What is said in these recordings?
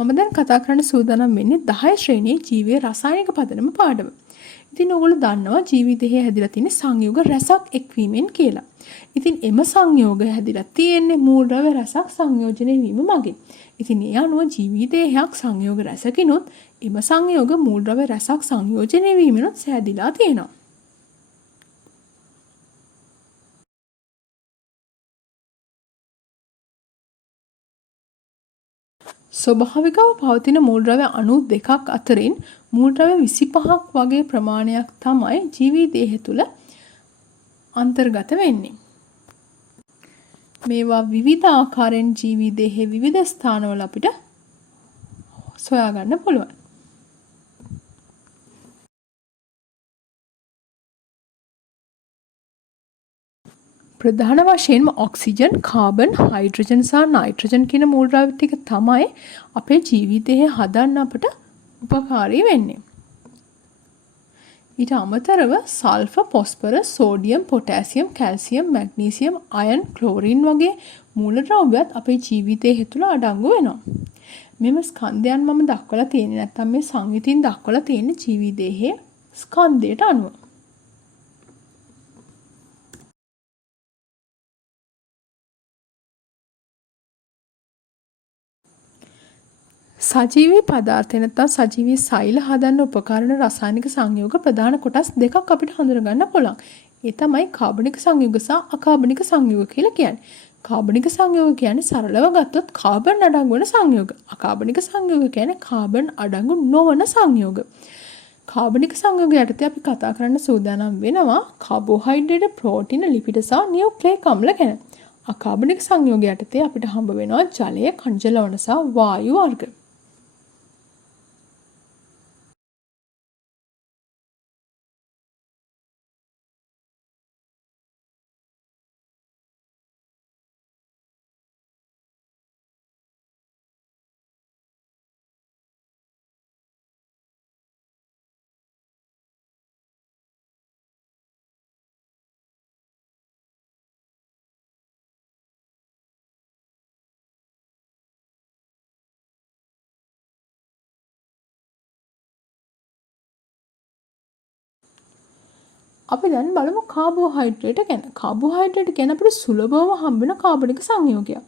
මම දැන් කතා කරන්න සූදානම් වෙන්නේ 10 ශ්‍රේණියේ ජීවයේ රසායනික පදනම පාඩම. ඉතින් ඔයගොල්ලෝ දන්නවා ජීවි දෙහි හැදිලා තියෙන සංයෝග රසක් එක්වීමෙන් කියලා. ඉතින් එම සංයෝග හැදිලා තියෙන්නේ මූල ද්‍රව්‍ය රසක් සංයෝජනය වීම මගින්. ඉතින් ඒ අනුව ජීවි දෙහයක් සංයෝග රසකිනුත් එම සංයෝග මූල ද්‍රව්‍ය රසක් සංයෝජනය වීමෙනුත් සෑදිලා තියෙනවා. ස්වභාවිකව පවතින මූල ද්‍රව්‍ය අණු දෙකක් අතරින් මූල ද්‍රව්‍ය 25ක් වගේ ප්‍රමාණයක් තමයි ජීවි දේහ තුල අන්තර්ගත වෙන්නේ. මේවා විවිධ ආකාරයෙන් ජීවි දේහේ විවිධ ස්ථානවල අපිට සොයා ගන්න පුළුවන්. ප්‍රධාන වශයෙන්ම ඔක්සිජන්, කාබන්, හයිඩ්‍රජන් සහ නයිට්‍රජන් කියන මූල ද්‍රව්‍ය ටික තමයි අපේ ජීවිතයේ හදන්න අපට උපකාරී වෙන්නේ. ඊට අමතරව sulphur, phosphorus, sodium, potassium, calcium, magnesium, iron, chlorine වගේ මූල ද්‍රව්‍යත් අපේ ජීවිතයේ තුළ අඩංගු වෙනවා. මෙම ස්කන්ධයන් මම දක්වලා තියෙන්නේ නැත්නම් මේ සංයුතින් දක්වලා තියෙන්නේ ජීවි දේහයේ ස්කන්ධයට අනුව. සජීවී පදාර්ථ නැත්නම් සජීවී සෛල හදන්න උපකරණ රසායනික සංයෝග ප්‍රධාන කොටස් දෙකක් අපිට හඳුනගන්න පුළුවන්. ඒ තමයි කාබනික සංයෝග සහ අකාබනික සංයෝග කියලා කියන්නේ. කාබනික සංයෝග කියන්නේ සරලව ගත්තොත් කාබන් අඩංගු වන සංයෝග. අකාබනික සංයෝග කියන්නේ කාබන් අඩංගු නොවන සංයෝග. කාබනික සංයෝග යටතේ අපි කතා කරන්න සූදානම් වෙනවා කාබෝහයිඩ්‍රේට්, ප්‍රෝටීන, ලිපිඩ සහ නියුක්ලියික අම්ල ගැන. අකාබනික සංයෝග යටතේ අපිට හම්බ වෙනවා ජලය, ಖನಿಜ ලවණ සහ වායු වර්ග. අපි දැන් බලමු කාබෝහයිඩ්‍රේට් ගැන. කාබෝහයිඩ්‍රේට් ගැන අපිට සුලභව හම්බෙන කාබනික සංයෝගයක්.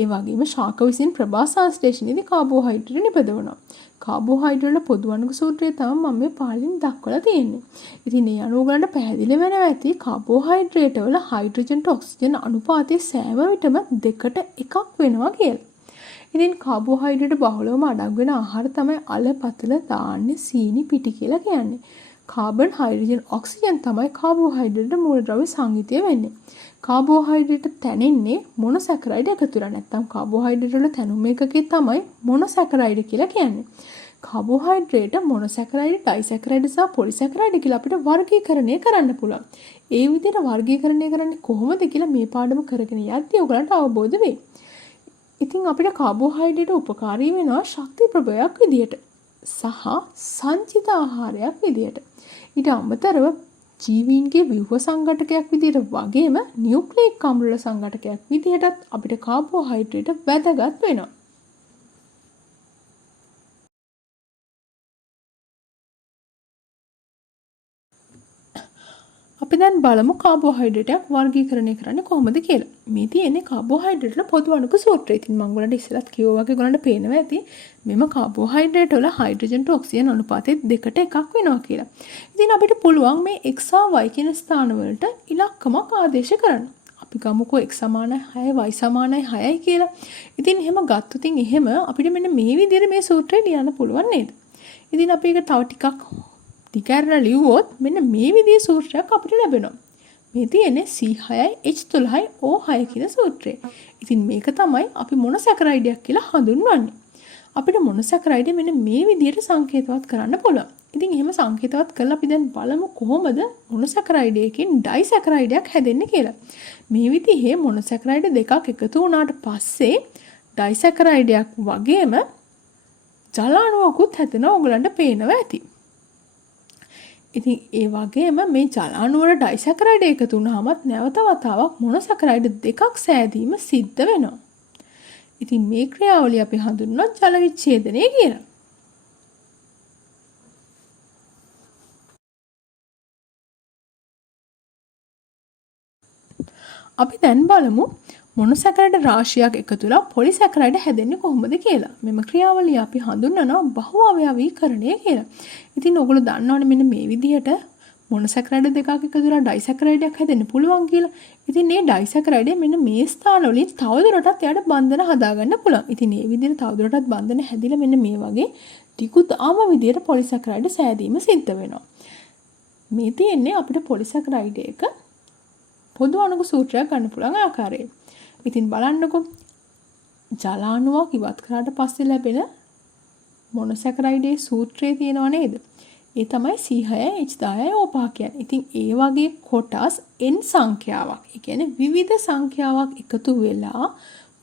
ඒ වගේම ශාක විසින් ප්‍රභා සංශ්ලේෂණයේදී කාබෝහයිඩ්‍රේට් නිපදවනවා. කාබෝහයිඩ්‍රේට් පොදු අණුක සූත්‍රය තමයි මම මේ පාළින් දක්වලා තියෙන්නේ. ඉතින් මේ අණුව ගන්න පැහැදිලි වෙනවා ඇති කාබෝහයිඩ්‍රේට් වල හයිඩ්‍රජන්ට ඔක්සිජන් අනුපාතය සෑම විටම 2:1 වෙනවා කියලා. ඉතින් කාබෝහයිඩ්‍රේට් බහුලවම අඩංගු වෙන ආහාර තමයි අල, පතල, දාන්නේ, සීනි, පිටි කියලා කියන්නේ. කාබන්, හයිඩ්‍රජන්, ඔක්සිජන් තමයි කාබෝහයිඩ්‍රේට් මූල ද්‍රව්‍ය සංයුතිය වෙන්නේ. කාබෝහයිඩ්‍රේට් තැනෙන්නේ මොනොසැකරයිඩ් එකතුලා. නැත්නම් කාබෝහයිඩ්‍රේට් වල තැනුම එකකේ තමයි මොනොසැකරයිඩ් කියලා කියන්නේ. කාබෝහයිඩ්‍රේට් මොනොසැකරයිඩ්, ඩයිසැකරයිඩ් සහ පොලිසැකරයිඩ් කියලා අපිට වර්ගීකරණය කරන්න පුළුවන්. ඒ විදිහට වර්ගීකරණය කරන්නේ කොහොමද කියලා මේ පාඩම කරගෙන යද්දී ඔයගලන්ට අවබෝධ වෙයි. ඉතින් අපිට කාබෝහයිඩ්‍රේට් උපකාරී වෙනවා ශක්ති ප්‍රභවයක් විදියට සහ සංචිත ආහාරයක් විදියට. ඊට අමතරව ජීවීන්ගේ ව්‍යුහ සංඝටකයක් විදියට වගේම නියුක්ලියික අම්ල සංඝටකයක් විදියටත් අපිට කාබෝහයිඩ්‍රේට් වැදගත් වෙනවා. අපි දැන් බලමු කාබෝහයිඩ්‍රේට්යක් වර්ගීකරණය කරන්නේ කොහොමද කියලා. මේ තියෙන්නේ කාබෝහයිඩ්‍රේට් වල පොදු අණුක සූත්‍රය. ඉතින් මම ඔයගලන්ට ඉස්සෙල්ලත් කිව්වා වගේ ඔයගලන්ට පේනවා ඇති මෙම කාබෝහයිඩ්‍රේට් වල හයිඩ්‍රජන් ටු ඔක්සිජන් අනුපාතය 2:1 වෙනවා කියලා. ඉතින් අපිට පුළුවන් මේ x සහ y කියන ස්ථාන වලට ඉලක්කමක් ආදේශ කරන්න. අපි ගමුකෝ x = 6 y = 6යි කියලා. ඉතින් එහෙම ගත්තොත් එහෙම අපිට මෙන්න මේ විදිහට මේ සූත්‍රය ලියන්න පුළුවන් නේද? ඉතින් අපි ඒක තව ටිකක් දිගට ලියුවොත් මෙන්න මේ විදිහේ සූත්‍රයක් අපිට ලැබෙනවා. මේ තියෙන්නේ C6යි H12යි O6 කියන සූත්‍රය. ඉතින් මේක තමයි අපි මොනොසැකරයිඩයක් කියලා හඳුන්වන්නේ. අපිට මොනොසැකරයිඩ් මෙන්න මේ විදිහට සංකේතවත් කරන්න පුළුවන්. ඉතින් එහෙම සංකේතවත් කරලා අපි දැන් බලමු කොහොමද මොනොසැකරයිඩ් එකකින් ඩයිසැකරයිඩයක් හැදෙන්නේ කියලා. මේ විදිහේ මොනොසැකරයිඩ් දෙකක් එකතු වුණාට පස්සේ ඩයිසැකරයිඩයක් වගේම ජල අණුවකුත් හැදෙනවා ඔයගලන්ට පේනවා ඇති. ඉතින් ඒ වගේම මේ ජල අණු වල ඩයිසැකරයිඩ් එකතු වුණාමත් නැවත වතාවක් මොනොසැකරයිඩ් දෙකක් සෑදීම සිද්ධ වෙනවා. ඉතින් මේ ක්‍රියාවලිය අපි හඳුන්වනවා ජල විච්ඡේදනය කියලා. අපි දැන් බලමු මොනොසැකරයිඩ් රාශියක් එකතු වෙලා පොලිසැකරයිඩ් හැදෙන්නේ කොහොමද කියලා. මෙම ක්‍රියාවලිය අපි හඳුන්වනවා බහු අවයවීකරණය කියලා. ඉතින් ඔයගොල්ලෝ දන්නවනේ මෙන්න මේ විදිහට මොනොසැකරයිඩ් දෙකක් එකතු වෙලා ඩයිසැකරයිඩයක් හැදෙන්න පුළුවන් කියලා. ඉතින් මේ ඩයිසැකරයිඩ් මෙන්න මේ ස්ථානවලින් තවදුරටත් එයාට බන්ධන හදාගන්න පුළුවන්. ඉතින් මේ විදිහට තවදුරටත් බන්ධන හැදිලා මෙන්න මේ වගේ ටිකුතාම විදිහට පොලිසැකරයිඩ් සෑදීම සිද්ධ වෙනවා. මේ තියෙන්නේ අපිට පොලිසැකරයිඩ් එක පොදු අණුක සූත්‍රයක් ගන්න පුළුවන් ආකාරය. ඉතින් බලන්නකො ජලාණුවක් ඉවත් කරාට පස්සේ ලැබෙන මොනොසැකරයිඩේ සූත්‍රයේ තියෙනව නේද? ඒ තමයි C6H10O5 කියන්නේ. ඉතින් ඒ වගේ කොටස් n සංඛ්‍යාවක්, ඒ කියන්නේ විවිධ සංඛ්‍යාවක් එකතු වෙලා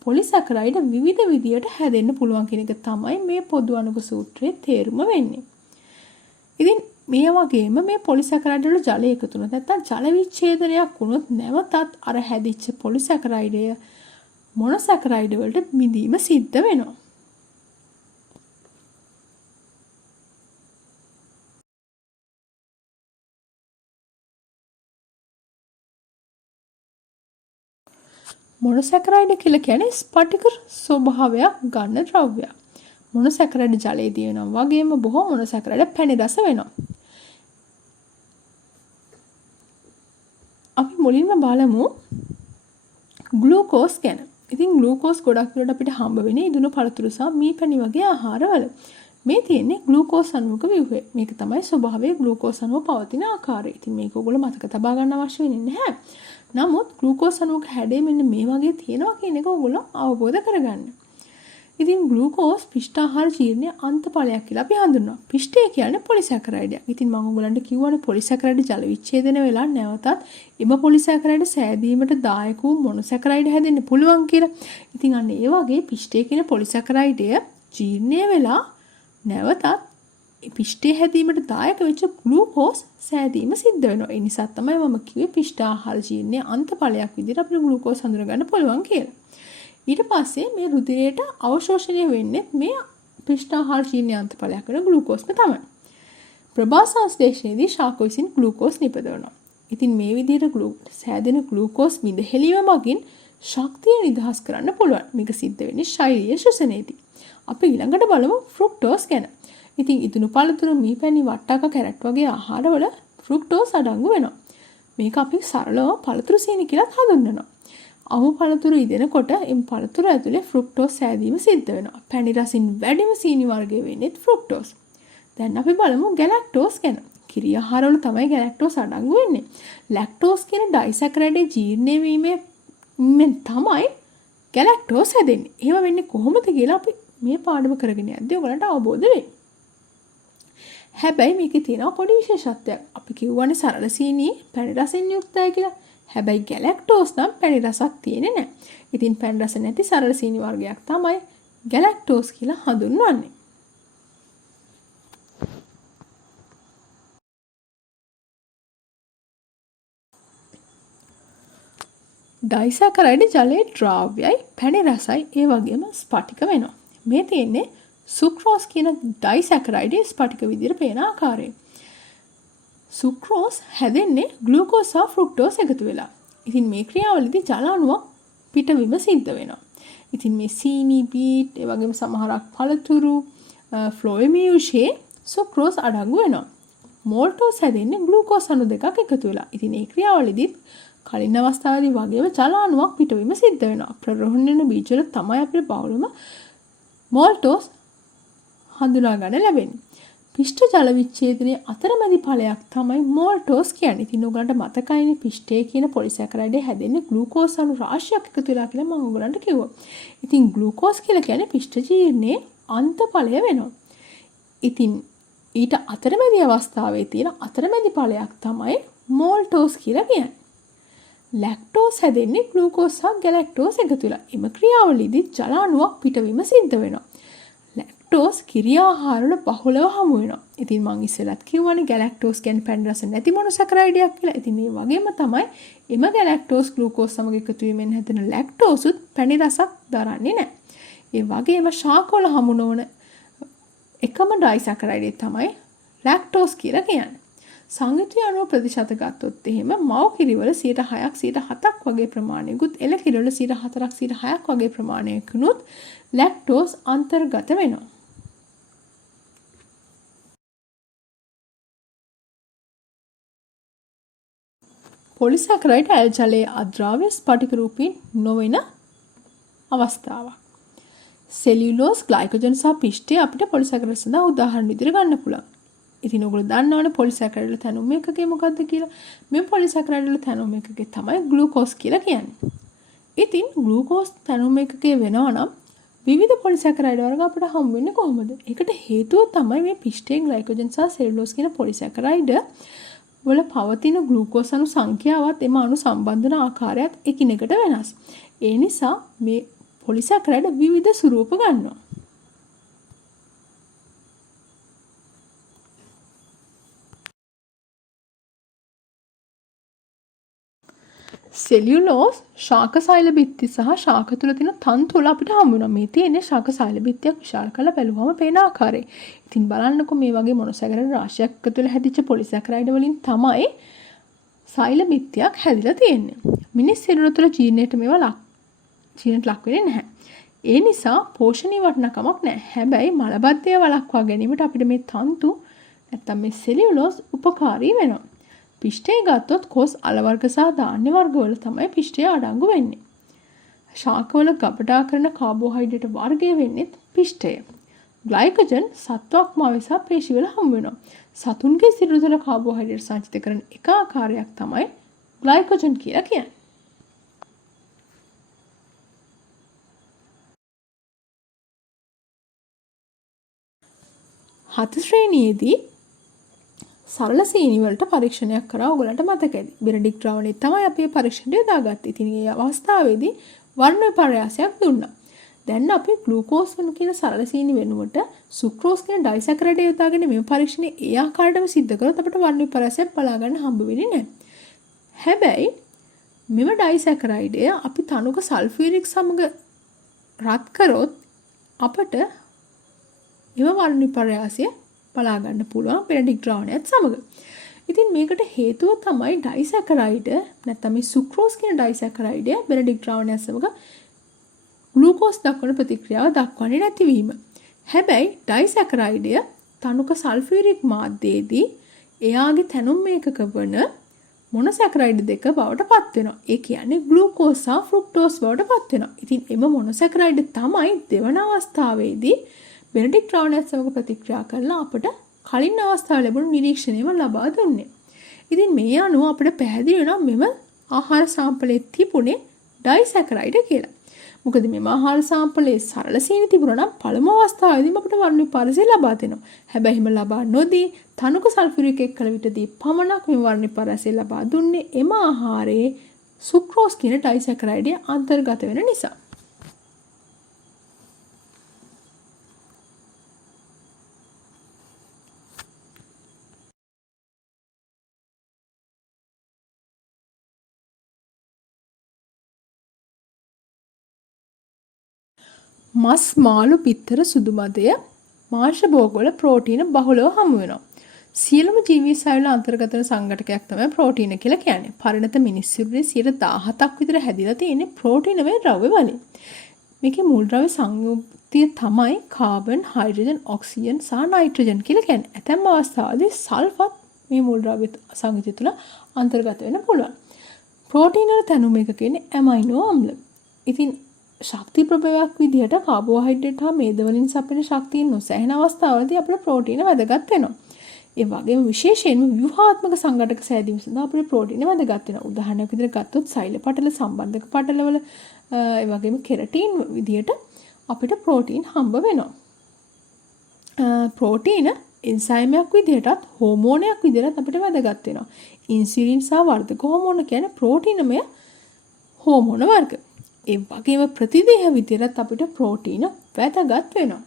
පොලිසැකරයිඩ් විවිධ විදියට හැදෙන්න පුළුවන් කියන එක තමයි මේ පොදු අණුක සූත්‍රයේ තේරුම වෙන්නේ. ඉතින් මේ වගේම මේ පොලිසැකරයිඩ් වල ජලය එකතු වුණොත් නැත්නම් ජල විච්ඡේදනයක් වුණොත් නැවතත් අර හැදිච්ච පොලිසැකරයිඩය මොනොසැකරයිඩ් වලට මිදීම සිද්ධ වෙනවා. මොනොසැකරයිඩ් කියලා කියන්නේ ස්ෆටික ස්වභාවයක් ගන්න ද්‍රව්‍යයක්. මොනොසැකරයිඩ් ජලයේදී වෙනවා වගේම බොහෝ මොනොසැකරයිඩ් පැණි රස වෙනවා. අපි මුලින්ම බලමු ග්ලූකෝස් ගැන. ඉතින් ග්ලූකෝස් ගොඩක් දුරට අපිට හම්බ වෙන්නේ ඉදුණු පළතුරු සහ මී පැණි වගේ ආහාරවල. මේ තියෙන්නේ ග්ලූකෝස් අණුවක ව්‍යුහය. මේක තමයි ස්වභාවයේ ග්ලූකෝස් අණුව පවතින ආකාරය. ඉතින් මේක ඔයගොල්ලෝ මතක තබා ගන්න අවශ්‍ය වෙන්නේ නැහැ. නමුත් ග්ලූකෝස් අණුවක හැඩය මෙන්න මේ වගේ තියෙනවා කියන එක ඔයගොල්ලෝ අවබෝධ කරගන්න. ඉතින් ග්ලූකෝස් පිෂ්ඨාහාර ජීර්ණයේ අන්තඵලයක් කියලා අපි හඳුන්වනවා. පිෂ්ඨය කියන්නේ පොලිසැකරයිඩයක්. ඉතින් මම ඔයගලන්ට කිව්වනේ පොලිසැකරයිඩ් ජල විච්ඡේදනය වෙලා නැවතත් එම පොලිසැකරයිඩ් සෑදීමට දායක වූ මොනොසැකරයිඩ් හැදෙන්න පුළුවන් කියලා. ඉතින් අන්න ඒ වගේ පිෂ්ඨය කියන පොලිසැකරයිඩය ජීර්ණය වෙලා නැවතත් පිෂ්ඨය හැදීමට දායක වෙච්ච ග්ලූකෝස් සෑදීම සිද්ධ වෙනවා. ඒ නිසා තමයි මම කිව්වේ පිෂ්ඨාහාර ජීර්ණයේ අන්තඵලයක් විදිහට අපිට ග්ලූකෝස් හඳුනා ගන්න පුළුවන් කියලා. ඊට පස්සේ මේ රුධිරයට අවශෝෂණය වෙන්නේ මේ පිෂ්ඨාහාර ජීර්ණයේ අන්තඵලයක් වෙන ග්ලූකෝස්ම තමයි. ප්‍රභා සංශ්ලේෂණයේදී ශාක විසින් ග්ලූකෝස් නිපදවනවා. ඉතින් මේ විදිහට සෑදෙන ග්ලූකෝස් මිදහෙලීම මගින් ශක්තිය නිදහස් කරන්න පුළුවන්. මේක සිද්ධ වෙන්නේ ශෛලීය ශ්වසනයේදී. අපි ඊළඟට බලමු ෆ්‍රුක්ටෝස් ගැන. ඉතින් ඉදුණු පළතුරු මී පැණි වට්ටක කැරට් වගේ ආහාරවල ෆ්‍රුක්ටෝස් අඩංගු වෙනවා. මේක අපි සරලව පළතුරු සීනි කියලා හඳුන්වනවා. අමු පළතුරු ඉදෙනකොට එම් පළතුරු ඇතුලේ ෆ්‍රුක්ටෝස් සෑදීම සිද්ධ වෙනවා. පැණි රසින් වැඩිම සීනි වර්ගය වෙන්නේ ෆ්‍රුක්ටෝස්. දැන් අපි බලමු ගැලැක්ටෝස් ගැන. කිරි ආහාරවල තමයි ගැලැක්ටෝස් අඩංගු වෙන්නේ. ලැක්ටෝස් කියන ඩයිසැකරයිඩේ ජීර්ණය වීමෙන් තමයි ගැලැක්ටෝස් හැදෙන්නේ. එහෙම වෙන්නේ කොහොමද කියලා අපි මේ පාඩම කරගෙන යද්දී ඔයගලන්ට අවබෝධ වෙයි. හැබැයි මේකේ තියෙනවා පොඩි විශේෂත්වයක්. අපි කියවනේ සරල සීනි පැණි රසෙන් යුක්තයි කියලා. හැබැයි ගැලැක්ටෝස් නම් පැණි රසක් තියෙන්නේ නැහැ. ඉතින් පැණි රස නැති සරල සීනි වර්ගයක් තමයි ගැලැක්ටෝස් කියලා හඳුන්වන්නේ. ඩයිසැකරයිඩ් ජලයේ ද්‍රාව්‍යයි පැණි රසයි ඒ වගේම ස්ෆටික වෙනවා. මේ තියෙන්නේ සුක්‍රෝස් කියන ඩයිසැකරයිඩේ ස්ෆටික විදිහට පේන ආකාරය. සුක්‍රෝස් හැදෙන්නේ ග්ලූකෝස් සහ ෆ්‍රුක්ටෝස් එකතු වෙලා. ඉතින් මේ ක්‍රියාවලියදී ජල අණුවක් පිටවීම සිද්ධ වෙනවා. ඉතින් මේ සීනි, බීට්, ඒ වගේම සමහරක් පළතුරු, ෆ්ලෝයමියුෂේ සුක්‍රෝස් අඩංගු වෙනවා. මෝල්ටෝස් හැදෙන්නේ ග්ලූකෝස් අණු දෙකක් එකතු වෙලා. ඉතින් මේ ක්‍රියාවලියදී කලින් අවස්ථාවේදී වගේම ජල අණුවක් පිටවීම සිද්ධ වෙනවා. ප්‍රරෝහණ වෙන බීජවල තමයි අපිට බහුලම මෝල්ටෝස් හඳුනා ගන්න ලැබෙන්නේ. පිෂ්ඨ ජල විච්ඡේදනයේ අතරමැදි ඵලයක් තමයි මෝල්ටෝස් කියන්නේ. ඉතින් ඔයගලන්ට මතකයිනේ පිෂ්ඨය කියන පොලිසැකරයිඩේ හැදෙන්නේ ග්ලූකෝස් අණු රාශියක් එකතු වෙලා කියලා මම ඔයගලන්ට කිව්වා. ඉතින් ග්ලූකෝස් කියලා කියන්නේ පිෂ්ඨ ජීර්ණයේ අන්තඵලය වෙනවා. ඉතින් ඊට අතරමැදි අවස්ථාවේ තියෙන අතරමැදි ඵලයක් තමයි මෝල්ටෝස් කියලා කියන්නේ. ලැක්ටෝස් හැදෙන්නේ ග්ලූකෝස් සහ ගැලැක්ටෝස් එකතු වෙලා. එම ක්‍රියාවලියදී ජල අණුවක් පිටවීම සිද්ධ වෙනවා. ලැක්ටෝස් කිරි ආහාරවල බහුලව හමු වෙනවා. ඉතින් මම ඉස්සෙල්ලත් කිව්වනේ ගැලැක්ටෝස් කියන්නේ පැණි රස නැති මොනොසැකරයිඩයක් කියලා. ඉතින් මේ වගේම තමයි එම ගැලැක්ටෝස් ග්ලූකෝස් සමග එකතු වීමෙන් හැදෙන ලැක්ටෝස් උත් පැණි රසක් දරන්නේ නැහැ. ඒ වගේම ශාකවල හමු නොවන එකම ඩයිසැකරයිඩ් එක තමයි ලැක්ටෝස් කියලා කියන්නේ. සංයුතිය අණුව ප්‍රතිශත ගත්තොත් එහෙම මව් කිරිවල 6%ක් 7ක් වගේ ප්‍රමාණයකුත් එළ කිරිවල 4%ක් 6ක් වගේ ප්‍රමාණයකුත් ලැක්ටෝස් අන්තර්ගත වෙනවා. පොලිසැකරයිඩ් ඇල් ජලයේ අද්‍රාව්‍ය ස්ඵටික රූපී නොවන අවස්ථාවක්. සෙලියුලෝස්, ග්ලයිකෝජන් සහ පිෂ්ඨය අපිට පොලිසැකරයිඩ් සඳහා උදාහරණ විදිහට ගන්න පුළුවන්. ඉතින් ඔයගොල්ලෝ දන්නවනේ පොලිසැකරයිඩ් වල තැනුම එකකේ මොකක්ද කියලා. මේ පොලිසැකරයිඩ් වල තැනුම එකකේ තමයි ග්ලූකෝස් කියලා කියන්නේ. ඉතින් ග්ලූකෝස් තැනුම එකකේ වෙනවා නම් විවිධ පොලිසැකරයිඩ් වර්ග අපිට හම් වෙන්නේ කොහොමද? ඒකට හේතුව තමයි මේ පිෂ්ඨයෙන් ග්ලයිකෝජන් සහ සෙලියුලෝස් කියන පොලිසැකරයිඩ් වල පවතින ග්ලූකෝස් අණු සංඛ්‍යාවත් එම අණු සම්බන්ධන ආකාරයත් එකිනෙකට වෙනස්. ඒ නිසා මේ පොලිසැකරයිඩ් විවිධ ස්වරූප ගන්නවා. සෙලියුලෝස් ශාක සෛල බිත්ති සහ ශාක තුල තියෙන තන්තු වල අපිට හම්බ වෙනවා. මේ තියෙන්නේ ශාක සෛල බිත්තියක් විශාල කරලා බැලුවම පේන ආකාරය. ඉතින් බලන්නකො මේ වගේ මොනොසැකරයිඩ් රාශියක් එකතු වෙලා හැදිච්ච පොලිසැකරයිඩ් වලින් තමයි සෛල බිත්තියක් හැදිලා තියෙන්නේ. මිනිස් සිරුර තුළ ජීර්ණයට මේවා ජීර්ණයට ලක් වෙන්නේ නැහැ. ඒ නිසා පෝෂණීය වටිනාකමක් නැහැ. හැබැයි මලබද්ධය වළක්වා ගැනීමට අපිට මේ තන්තු නැත්තම් මේ සෙලියුලෝස් උපකාරී වෙනවා. පිෂ්ඨය ගත්තොත් කොස් අල වර්ග සහ ධාන්‍ය වර්ග වල තමයි පිෂ්ඨය අඩංගු වෙන්නේ. ශාකවල ගබඩා කරන කාබෝහයිඩ්‍රේට් වර්ගය වෙන්නේ පිෂ්ඨය. ග්ලයිකෝජන් සත්වයක් මාවේ සහ පේශි වල හමු වෙනවා. සතුන්ගේ සිරුර තුළ කාබෝහයිඩ්‍රේට් සංචිත කරන එක ආකාරයක් තමයි ග්ලයිකෝජන් කියලා කියන්නේ. හත ශ්‍රේණියේදී සරල සීනි වලට පරීක්ෂණයක් කරා ඔයගලන්ට මතක ඇති. බෙනඩික්ට් ද්‍රාවණය තමයි අපි මේ පරීක්ෂණය දාගත්තේ. ඉතින් මේ අවස්ථාවේදී වර්ණ විපර්යාසයක් දුන්නා. දැන් අපි ග්ලූකෝස් වන කියන සරල සීනි වෙනුවට සුක්‍රෝස් කියන ඩයිසැකරයිඩ් යොදාගෙන මේ පරීක්ෂණය ඒ ආකාරයටම සිද්ධ කරොත් අපිට වර්ණ විපර්යාසයක් බලා ගන්න හම්බ වෙන්නේ නැහැ. හැබැයි මෙම ඩයිසැකරයිඩය අපි තනුක සල්ෆියුරික් සමග රත් කරොත් අපට එම වර්ණ විපර්යාසය බලා ගන්න පුළුවන් බෙනඩික්ට් ද්‍රාවණයත් සමග. ඉතින් මේකට හේතුව තමයි ඩයිසැකරයිඩ් නැත්නම් මේ සුක්‍රෝස් කියන ඩයිසැකරයිඩය බෙනඩික්ට් ද්‍රාවණයත් සමග ග්ලූකෝස් දක්වන ප්‍රතික්‍රියාව දක්වන්නේ නැතිවීම. හැබැයි ඩයිසැකරයිඩය තනුක සල්ෆියුරික් මාධ්‍යයේදී එයාගේ තැනුම් ඒකක වන මොනොසැකරයිඩ් දෙක බවට පත් වෙනවා. ඒ කියන්නේ ග්ලූකෝස් සහ ෆ්‍රුක්ටෝස් බවට පත් වෙනවා. ඉතින් එම මොනොසැකරයිඩ් තමයි දෙවන අවස්ථාවේදී බෙනඩික්ට් ද්‍රාවණයත් සමග ප්‍රතික්‍රියා කරලා අපට කලින් අවස්ථාවේ ලැබුණු නිරීක්ෂණයම ලබා දුන්නේ. ඉතින් මේ අනුව අපිට පැහැදිලි වෙනවා මෙම ආහාර සාම්පලයේ තිබුණේ ඩයිසැකරයිඩ් කියලා. මොකද මේ ආහාර සාම්පලයේ සරල සීනි තිබුණා නම් පළමු අවස්ථාවේදීම අපිට වර්ණ විපර්යාසය ලබා දෙනවා. හැබැයි එහෙම ලබා නොදී තනුක සල්ෆියුරික් එක්කල විතරදී පමණක් මේ වර්ණ විපර්යාසය ලබා දුන්නේ එම ආහාරයේ සුක්‍රෝස් කියන ඩයිසැකරයිඩය අන්තර්ගත වෙන නිසා. මස් මාළු පිත්තර සුදු මදය මාංශ භෝගවල ප්‍රෝටීන බහුලව හමු වෙනවා. සියලුම ජීවී සයවල අන්තර්ගත වන සංඝටකයක් තමයි ප්‍රෝටීන කියලා කියන්නේ. පරිණත මිනිස් සිරුරේ 17ක් විතර හැදිලා තියෙන්නේ ප්‍රෝටීනමය ද්‍රව්‍ය වලින්. මේකේ මූල ද්‍රව්‍ය සංයුක්තිය තමයි කාබන්, හයිඩ්‍රජන්, ඔක්සිජන් සහ නයිට්‍රජන් කියලා කියන්නේ. ඇතැම් අවස්ථාවලදී සල්ෆත් මේ මූල ද්‍රව්‍ය සංයුතිය තුළ අන්තර්ගත වෙන්න පුළුවන්. ප්‍රෝටීන වල තැනුම එක කියන්නේ ඇමයිනෝ අම්ල. ඉතින් ශක්ති ප්‍රභවයක් විදිහට කාබෝහයිඩ්‍රේට් හා මේද වලින් සපයන ශක්තිය නොසැහෙන අවස්ථාවලදී අපිට ප්‍රෝටීන වැදගත් වෙනවා. ඒ වගේම විශේෂයෙන්ම ව්‍යුහාත්මක සංඝටක සෑදීම සඳහා අපිට ප්‍රෝටීන වැදගත් වෙනවා. උදාහරණයක් විදිහට ගත්තොත් සෛල පටල, සම්බන්ධක පටලවල ඒ වගේම කෙරටින් විදිහට අපිට ප්‍රෝටීන් හම්බ වෙනවා. ප්‍රෝටීන එන්සයිමයක් විදිහටත් හෝමෝනයක් විදිහටත් අපිට වැදගත් වෙනවා. ඉන්සියුලින් සහ වර්ධක හෝමෝන කියන්නේ ප්‍රෝටීනමය හෝමෝන වර්ග. ඒ වගේම ප්‍රතිදේහ විදිහට අපිට ප්‍රෝටීන වැදගත් වෙනවා.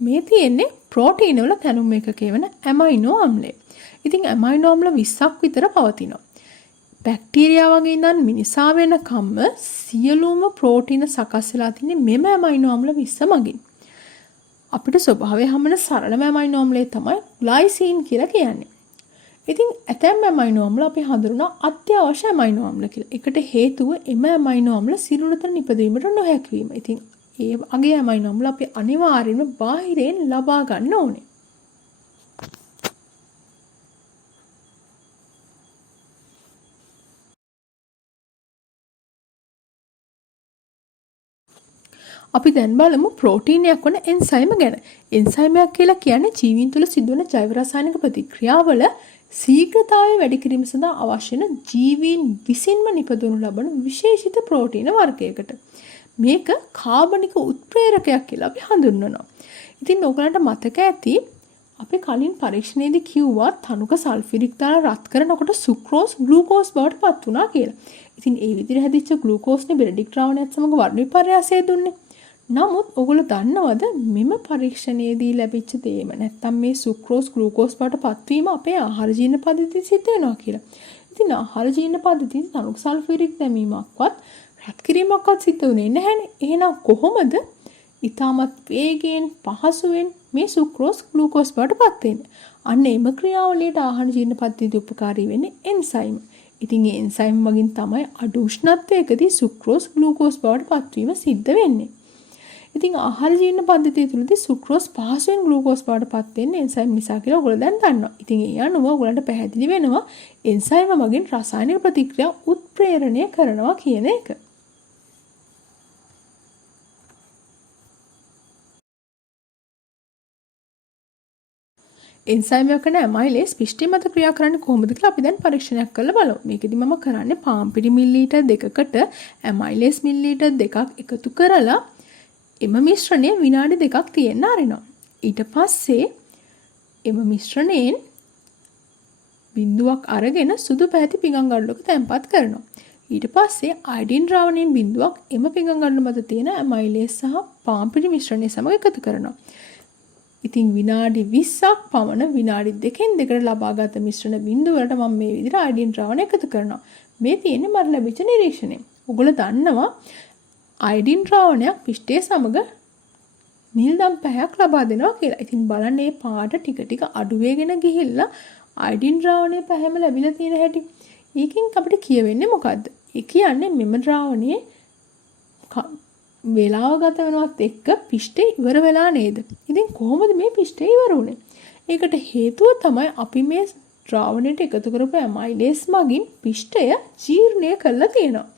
මේ තියෙන්නේ ප්‍රෝටීන වල තැනුම් එකකේ වෙන ඇමයිනෝ අම්ලය. ඉතින් ඇමයිනෝ අම්ල 20ක් විතර පවතිනවා. බැක්ටීරියා වගේ ඉඳන් මිනිසා වෙනකම්ම සියලුම ප්‍රෝටීන සකස් වෙලා තින්නේ මෙම ඇමයිනෝ අම්ල 20 මගින්. අපිට ස්වභාවයෙන් හම්බෙන සරලම ඇමයිනෝ අම්ලය තමයි ග්ලයිසින් කියලා කියන්නේ. ඉතින් ඇතැම් ඇමයිනෝ අම්ල අපි හඳුනන අත්‍යවශ්‍ය ඇමයිනෝ අම්ල කියලා. ඒකට හේතුව එම ඇමයිනෝ අම්ල සිරුරට නිපදවීමට නොහැකි වීම. ඉතින් ඒ වගේ ඇමයිනෝ අම්ල අපි අනිවාර්යයෙන්ම බාහිරෙන් ලබා ගන්න ඕනේ. අපි දැන් බලමු ප්‍රෝටීනයක් වන එන්සයිම ගැන. එන්සයිමයක් කියලා කියන්නේ ජීවීන් තුළ සිදුවන ජෛව රසායනික ප්‍රතික්‍රියාවල ශීඝ්‍රතාවය වැඩි කිරීම සඳහා අවශ්‍ය වෙන ජීවීන් විසින්ම නිපදවනු ලබන විශේෂිත ප්‍රෝටීන වර්ගයකට. මේක කාබනික උත්ප්‍රේරකයක් කියලා අපි හඳුන්වනවා. ඉතින් ඔයගලන්ට මතක ඇති අපි කලින් පරීක්ෂණයේදී කිව්වා තනුක සල්ෆිරික් දාලා රත් කරනකොට සුක්‍රෝස් ග්ලූකෝස් බවට පත් වුණා කියලා. ඉතින් ඒ විදිහට හැදිච්ච ග්ලූකෝස්නේ බෙරඩික් ද්‍රාවණයත් සමග වර්ණ විපර්යාසය දුන්නේ. නමුත් ඔයගොල්ලෝ දන්නවද මෙම පරීක්ෂණයේදී ලැබිච්ච දේම නැත්තම් මේ සුක්‍රෝස් ග්ලූකෝස් බවට පත්වීම අපේ ආහාර ජීර්ණ පද්ධතියේ සිද්ධ වෙනවා කියලා. ඉතින් ආහාර ජීර්ණ පද්ධතියේ තනුක සල්ෆිරික් දැමීමක්වත් රත් කිරීමක්වත් සිද්ධ වෙන්නේ නැහැනේ. එහෙනම් කොහොමද ඊටමත් වේගයෙන් පහසුවෙන් මේ සුක්‍රෝස් ග්ලූකෝස් බවට පත් වෙන්නේ? අන්න එම ක්‍රියාවලියට ආහාර ජීර්ණ පද්ධතියට උපකාරී වෙන්නේ එන්සයිම්. ඉතින් මේ එන්සයිම් වලින් තමයි අඩු උෂ්ණත්වයකදී සුක්‍රෝස් ග්ලූකෝස් බවට පත්වීම සිද්ධ වෙන්නේ. ඉතින් ආහාර ජීර්ණ පද්ධතිය තුළදී සුක්‍රෝස් පහසුවෙන් ග්ලූකෝස් බවට පත් වෙන්නේ එන්සයිම් නිසා කියලා ඔයගොල්ලෝ දැන් දන්නවා. ඉතින් ඒ අනුව ඔයගොල්ලන්ට පැහැදිලි වෙනවා එන්සයිම මගින් රසායනික ප්‍රතික්‍රියා උත්ප්‍රේරණය කරනවා කියන එක. එන්සයිම් එක කරන ඇමයිලේස් පිෂ්ඨය මත ක්‍රියා කරන්නේ කොහොමද කියලා අපි දැන් පරීක්ෂණයක් කරලා බලමු. මේකෙදි මම කරන්නේ පාම්පිරි මිලිලීටර් 2කට ඇමයිලේස් මිලිලීටර් 2ක් එකතු කරලා එම මිශ්‍රණය විනාඩි 2ක් තියෙන්න අරිනවා. ඊට පස්සේ එම මිශ්‍රණයෙන් බිඳුවක් අරගෙන සුදු පැහැති පිඟන් ගඩොලක තැන්පත් කරනවා. ඊට පස්සේ අයඩින් ද්‍රාවණයෙන් බිඳුවක් එම පිඟන් ගඩොල මත තියෙන ඇමයිලේස් සහ පාම්පිරි මිශ්‍රණය සමග එකතු කරනවා. ඉතින් විනාඩි 20ක් පමණ විනාඩි 2කින් දෙකට ලබාගත් මිශ්‍රණ බිඳුව වලට මම මේ විදිහට අයඩින් ද්‍රාවණය එකතු කරනවා. මේ තියෙන්නේ මට ලැබිච්ච නිරීක්ෂණය. ඔයගොල්ලෝ දන්නවා අයඩින් ද්‍රාවණයක් පිෂ්ඨය සමග නිල්දම් පැහැයක් ලබා දෙනවා කියලා. ඉතින් බලන්න මේ පාට ටික ටික අඩු වෙගෙන ගිහිල්ලා අයඩින් ද්‍රාවණයේ පැහැම ලැබිලා තියෙන හැටි. ඒකෙන් අපිට කියවෙන්නේ මොකද්ද? ඒ කියන්නේ මෙම ද්‍රාවණයේ වේලාව ගත වෙනවත් එක්ක පිෂ්ඨය ඉවර වෙලා නේද? ඉතින් කොහොමද මේ පිෂ්ඨය ඉවර වුනේ? ඒකට හේතුව තමයි අපි මේ ද්‍රාවණයට එකතු කරපු ඇමයිලේස් මගින් පිෂ්ඨය ජීර්ණය කරලා තියෙනවා.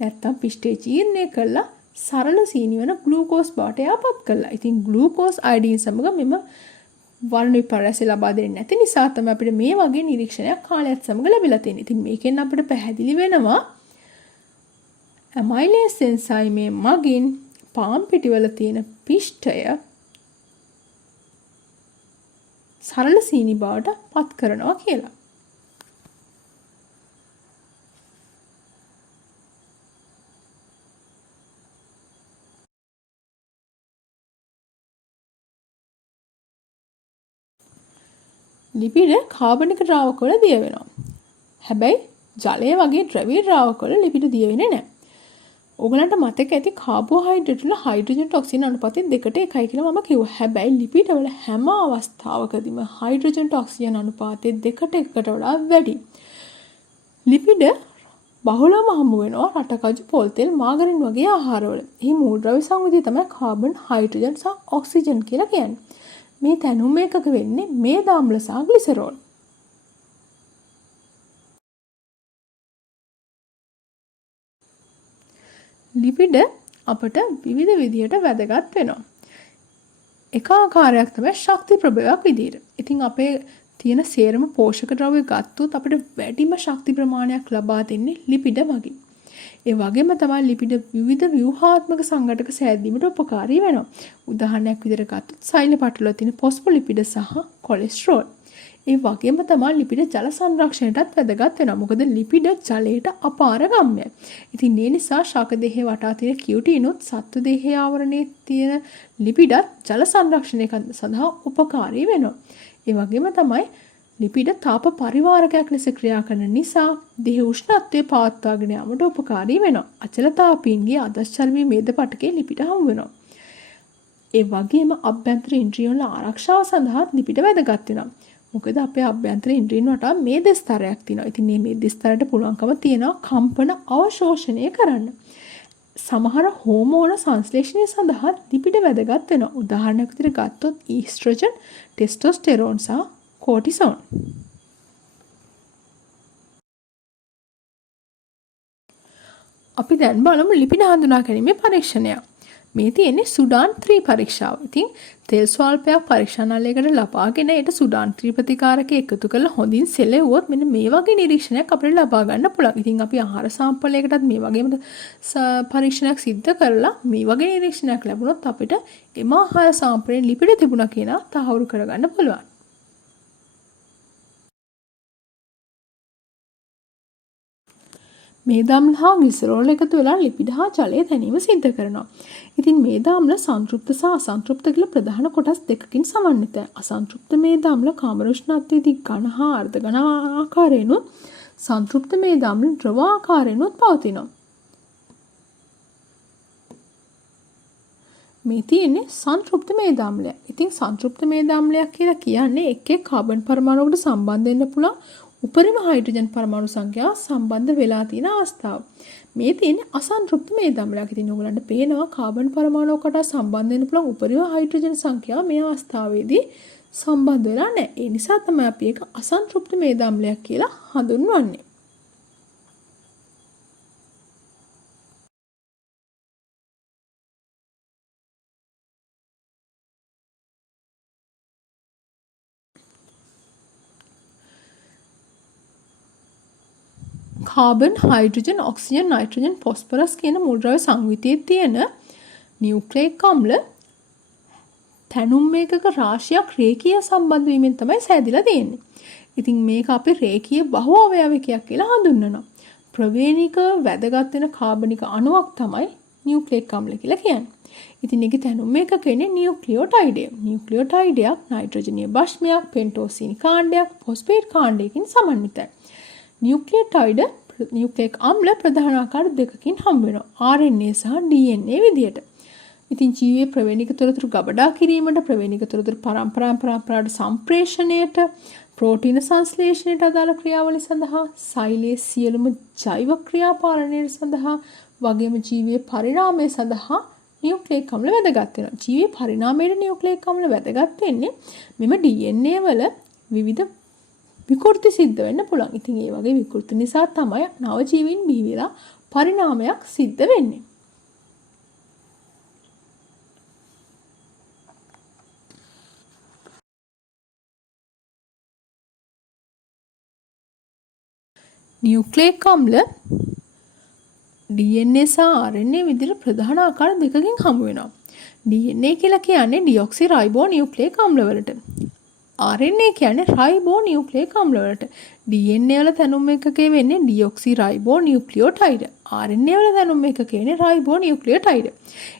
නැත්තම් පිෂ්ඨය ජීර්ණය කළා සරල සීනි වෙන ග්ලූකෝස් බවට යාපත් කළා. ඉතින් ග්ලූකෝස් අයඩින් සමග මෙම වර්ණ විපර්යාසය ලබා දෙන්නේ නැති නිසා තමයි අපිට මේ වගේ නිරීක්ෂණයක් කාලයත් සමග ලැබිලා තියෙන්නේ. ඉතින් මේකෙන් අපිට පැහැදිලි වෙනවා ඇමයිලේස් එන්සයිමේ මගින් පාම් පිටිවල තියෙන පිෂ්ඨය සරල සීනි බවට පත් කරනවා කියලා. ලිපිඩ කාබනික ද්‍රාවකවල දිය වෙනවා. හැබැයි ජලය වගේ ද්‍රවීය ද්‍රාවකවල ලිපිඩ දිය වෙන්නේ නැහැ. ඔයගලන්ට මතක ඇති කාබෝහයිඩ්‍රේට් වල හයිඩ්‍රජන් ටොක්සින් අනුපාතය 2ට 1යි කියලා මම කිව්වා. හැබැයි ලිපිඩ වල හැම අවස්ථාවකදීම හයිඩ්‍රජන් ටොක්සින් අනුපාතය 2ට 1කට වඩා වැඩි. ලිපිඩ බහුලවම හමු වෙනවා රටකජු, පොල් තෙල්, මාගරින් වගේ ආහාරවල. මේ මූලද්‍රව්‍ය සංයුතිය තමයි කාබන්, හයිඩ්‍රජන් සහ ඔක්සිජන් කියලා කියන්නේ. මේ තැනුම් එකක වෙන්නේ මේද අම්ල සහ ග්ලිසරෝල්. ලිපිඩ අපට විවිධ විදියට වැදගත් වෙනවා. එක ආකාරයක් තමයි ශක්ති ප්‍රභවයක් විදියට. ඉතින් අපේ තියෙන සේරම පෝෂක ද්‍රව්‍ය ගත්තොත් අපිට වැඩිම ශක්ති ප්‍රමාණයක් ලබා දෙන්නේ ලිපිඩ මගින්. ඒ වගේම තමයි ලිපිඩ විවිධ ව්‍යුහාත්මක සංඝටක සෑදීමට උපකාරී වෙනවා. උදාහරණයක් විදිහට ගත්තොත් සෛල පටල තියෙන ෆොස්ෆොලිපිඩ සහ කොලෙස්ටරෝල්. ඒ වගේම තමයි ලිපිඩ ජල සංරක්ෂණයටත් වැදගත් වෙනවා. මොකද ලිපිඩ ජලයට අපාරගම්‍යයි. ඉතින් ඒ නිසා ශාක දේහය වටා තියෙන කියුටිනුත් සත්ව දේහය ආවරණයේ තියෙන ලිපිඩත් ජල සංරක්ෂණය සඳහා උපකාරී වෙනවා. ඒ වගේම තමයි ලිපිඩ තාප පරිවාරකයක් ලෙස ක්‍රියා කරන නිසා දේහ උෂ්ණත්වය පවත්වාගෙන යාමට උපකාරී වෙනවා. අචල තාපීන්ගේ අදස් චර්මී මේද පටකේ ලිපිඩ හමු වෙනවා. ඒ වගේම අභ්‍යන්තර ඉන්ද්‍රියවල ආරක්ෂාව සඳහා ලිපිඩ වැදගත් වෙනවා. මොකද අපේ අභ්‍යන්තර ඉන්ද්‍රියන් වටා මේද ස්තරයක් තියෙනවා. ඉතින් මේ මේද ස්තරයට පුළුවන්කම තියෙනවා කම්පන අවශෝෂණය කරන්න. සමහර හෝමෝන සංශ්ලේෂණය සඳහා ලිපිඩ වැදගත් වෙනවා. උදාහරණයක් විදිහට ගත්තොත් ඊස්ට්‍රෝජන්, ටෙස්ටෝස්ටෙරෝන් සහ කෝටිසෝන්. අපි දැන් බලමු ලිපිඩ හඳුනා ගැනීමේ පරීක්ෂණය. මේ තියෙන්නේ සුඩාන් 3 පරීක්ෂාව. ඉතින් තෙල් ස්වල්පයක් පරීක්ෂානාලයකට ලබාගෙන ඒට සුඩාන් 3 ප්‍රතිකාරක එකතු කරලා හොඳින් සෙලෙව්වොත් මෙන්න මේ වගේ නිරීක්ෂණයක් අපිට ලබා ගන්න පුළුවන්. ඉතින් අපි ආහාර සාම්පලයකටත් මේ වගේම පරීක්ෂණයක් සිද්ධ කරලා මේ වගේ නිරීක්ෂණයක් ලැබුණොත් අපිට එම ආහාර සාම්පලයේ ලිපිඩ තිබුණා කියන තහවුරු කරගන්න පුළුවන්. මේදාම්ල හා ග්ලිසරෝල් එකතු වෙලා ලිපිඩ හා ජලය තැනීම සිද්ධ කරනවා. ඉතින් මේදාම්ල සංතෘප්ත සහ අසන්තෘප්ත කියලා ප්‍රධාන කොටස් දෙකකින් සමන්විතයි. අසන්තෘප්ත මේදාම්ල කාමර උෂ්ණත්වයේදී ඝන හා අර්ධ ඝන ආකාරයෙන්ුත් සංතෘප්ත මේදාම්ල ද්‍රව ආකාරයෙන්ුත් පවතිනවා. මේ තියෙන්නේ සංතෘප්ත මේදාම්ලය. ඉතින් සංතෘප්ත මේදාම්ලයක් කියලා කියන්නේ එක් එක් කාබන් පරමාණුවකට සම්බන්ධ වෙන්න පුළුවන් උපරිම හයිඩ්‍රජන් පරමාණු සංඛ්‍යාව සම්බන්ධ වෙලා තියෙන අවස්ථාව. මේ තියෙන්නේ අසන්තෘප්ත මේදාම්ලයක්. ඉතින් ඔයගලන්ට පේනවා කාබන් පරමාණුවකට සම්බන්ධ වෙන්න පුළුවන් උපරිම හයිඩ්‍රජන් සංඛ්‍යාව මේ අවස්ථාවේදී සම්බන්ධ වෙලා නැහැ. ඒ නිසා තමයි අපි ඒක අසන්තෘප්ත මේදාම්ලයක් කියලා හඳුන්වන්නේ. Carbon, hydrogen, oxygen, nitrogen, phosphorus කියන මූලද්‍රව්‍ය සංයුතියේ තියෙන නියුක්ලියික් අම්ල තැනුම් මේකක රාශියක් රේඛීය සම්බන්ධ වීමෙන් තමයි සෑදිලා තියෙන්නේ. ඉතින් මේක අපි රේඛීය බහු අවයවකයක් කියලා හඳුන්වනවා. ප්‍රවේණික වැදගත් වෙන කාබනික අණුවක් තමයි නියුක්ලියික් අම්ල කියලා කියන්නේ. ඉතින් ඒකේ තැනුම් මේකක කියන්නේ නියුක්ලියෝටයිඩය. නියුක්ලියෝටයිඩයක් නයිට්‍රජනීය භස්මයක්, පෙන්ටෝසීන් කාණ්ඩයක්, ෆොස්ෆේට් කාණ්ඩයකින් සමන්විතයි. නියුක්ලියික් අම්ල ප්‍රධාන ආකාර දෙකකින් හම්බ වෙනවා. RNA සහ DNA විදියට. ඉතින් ජීවයේ ප්‍රවේණික තොරතුරු ගබඩා කිරීමට, ප්‍රවේණික තොරතුරු පරම්පරාවට සම්ප්‍රේෂණයට, ප්‍රෝටීන සංශ්ලේෂණයට අදාළ ක්‍රියාවලිය සඳහා, සෛලයේ සියලුම ජෛව ක්‍රියා පාලනය සඳහා, වගේම ජීවයේ පරිණාමය සඳහා නියුක්ලියික් අම්ල වැදගත් වෙනවා. ජීවයේ පරිණාමයට නියුක්ලියික් අම්ල වැදගත් වෙන්නේ මෙම DNA වල විවිධ විකෘති සිද්ධ වෙන්න පුළුවන්. ඉතින් ඒ වගේ විකෘති නිසා තමයි නව ජීවීන් බිහි වෙලා පරිණාමයක් සිද්ධ වෙන්නේ. නියුක්ලියික් අම්ල DNA සහ RNA විදිහට ප්‍රධාන ආකාර දෙකකින් හමු වෙනවා. DNA කියලා කියන්නේ ඩිऑක්සි රයිබෝ නියුක්ලියික් අම්ල වලට. RNA කියන්නේ රයිබෝ නියුක්ලියික් අම්ල වලට. DNA වල තැනුම් එකකේ වෙන්නේ ඩිऑක්සි රයිබෝ නියුක්ලියෝටයිඩ. RNA වල තැනුම් එකකේ වෙන්නේ රයිබෝ නියුක්ලියෝටයිඩ.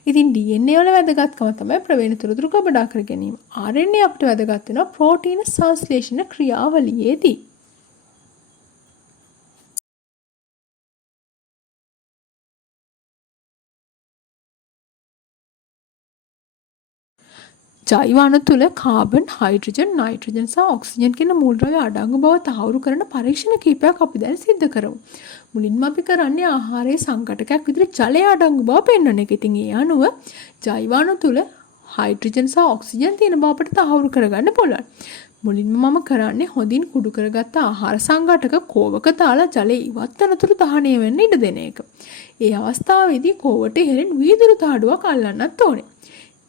ඉතින් DNA වල වැදගත්කම තමයි ප්‍රවේණ තොරතුරු ගබඩා කර ගැනීම. RNA අපිට වැදගත් වෙනවා ප්‍රෝටීන සංශ්ලේෂණ ක්‍රියාවලියේදී. ජෛව අණු තුල කාබන්, හයිඩ්‍රජන්, නයිට්‍රජන් සහ ඔක්සිජන් කියන මූලද්‍රව්‍ය අඩංගු බව තහවුරු කරන පරීක්ෂණ කිහිපයක් අපි දැන් සිද්ධ කරමු. මුලින්ම අපි කරන්නේ ආහාරයේ සංඝටකයක් විදිහට ජලය අඩංගු බව පෙන්වන එක. ඉතින් ඒ අණුව ජෛව අණු තුල හයිඩ්‍රජන් සහ ඔක්සිජන් තියෙන බව අපිට තහවුරු කරගන්න පුළුවන්. මුලින්ම මම කරන්නේ හොඳින් කුඩු කරගත්ත ආහාර සංඝටක කෝවක දාලා ජලය ඉවත් වෙනතුරු දහණය වෙන්න ඉඩ දෙන එක. ඒ අවස්ථාවේදී කෝවට ඉහළින් වීදුරු තහඩුවක් අල්ලන්නත් ඕනේ.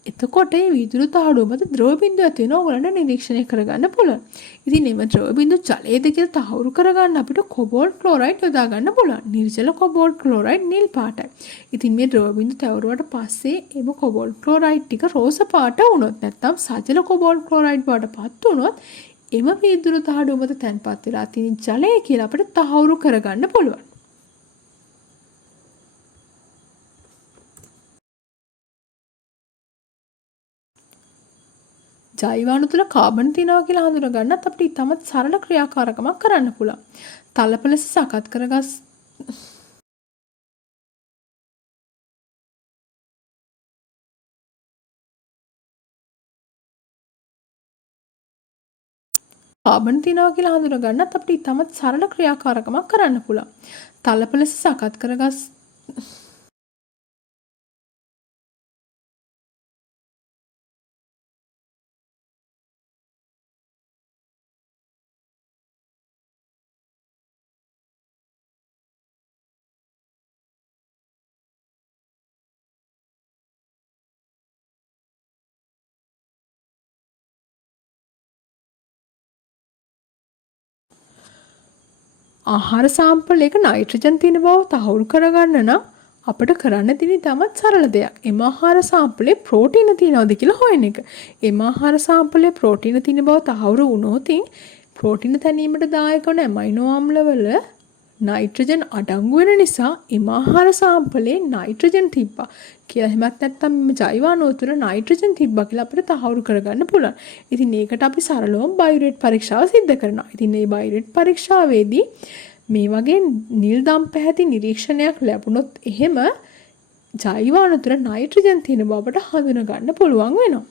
එතකොට මේ වීදුරු තහඩුව මත ද්‍රව බිඳු ඇති වෙනවා ඔයගලන්ට නිරීක්ෂණය කරගන්න පුළුවන්. ඉතින් මේ ද්‍රව බිඳු ජලයේද කියලා තහවුරු කරගන්න අපිට කොබෝල්ට් ක්ලෝරයිඩ් යොදා ගන්න පුළුවන්. නිර්ජල කොබෝල්ට් ක්ලෝරයිඩ් නිල් පාටයි. ඉතින් මේ ද්‍රව බිඳු තැවරුවට පස්සේ එම කොබෝල්ට් ක්ලෝරයිඩ් ටික රෝස පාට වුණොත් නැත්නම් සජල කොබෝල්ට් ක්ලෝරයිඩ් බවට පත් වුණොත් එම වීදුරු තහඩුව මත තැන්පත් වෙලා තියෙන ජලය කියලා අපිට තහවුරු කරගන්න පුළුවන්. ජෛවාණු තුළ කාබන් තියෙනවා කියලා හඳුනගන්නත් අපිට ඉතාමත් සරල ක්‍රියාකාරකමක් කරන්න පුළුවන්. තලප ලෙස සකස් කරගස් කාබන් තියෙනවා කියලා හඳුනගන්නත් අපිට ඉතාමත් සරල ක්‍රියාකාරකමක් කරන්න පුළුවන්. තලප ලෙස සකස් කරගස් ආහාර සාම්පලයක නයිට්‍රජන් තියෙන බව තහවුරු කරගන්න නම් අපිට කරන්න තියෙන තමත් සරල දෙයක්. එම ආහාර සාම්පලේ ප්‍රෝටීන තියෙනවද කියලා හොයන එක. එම ආහාර සාම්පලේ ප්‍රෝටීන තියෙන බව තහවුරු වුණොත් ප්‍රෝටීන තැනීමට දායක වන ඇමයිනෝ ආම්ලවල නයිට්‍රජන් අඩංගු වෙන නිසා එම ආහාර සාම්පලේ නයිට්‍රජන් තිබ්බා කියලා. එහෙමත් නැත්නම් මේ ජෛවාණු තුළ නයිට්‍රජන් තිබ්බා කියලා අපිට තහවුරු කරගන්න පුළුවන්. ඉතින් ඒකට අපි සරලවම බයොරේට් පරීක්ෂාව සිදු කරනවා. ඉතින් මේ බයොරේට් පරීක්ෂාවේදී මේ වගේ නිල් දම් පැහැති නිරීක්ෂණයක් ලැබුණොත් එහෙම ජෛවාණු තුළ නයිට්‍රජන් තියෙන බවට හඳුනා ගන්න පුළුවන් වෙනවා.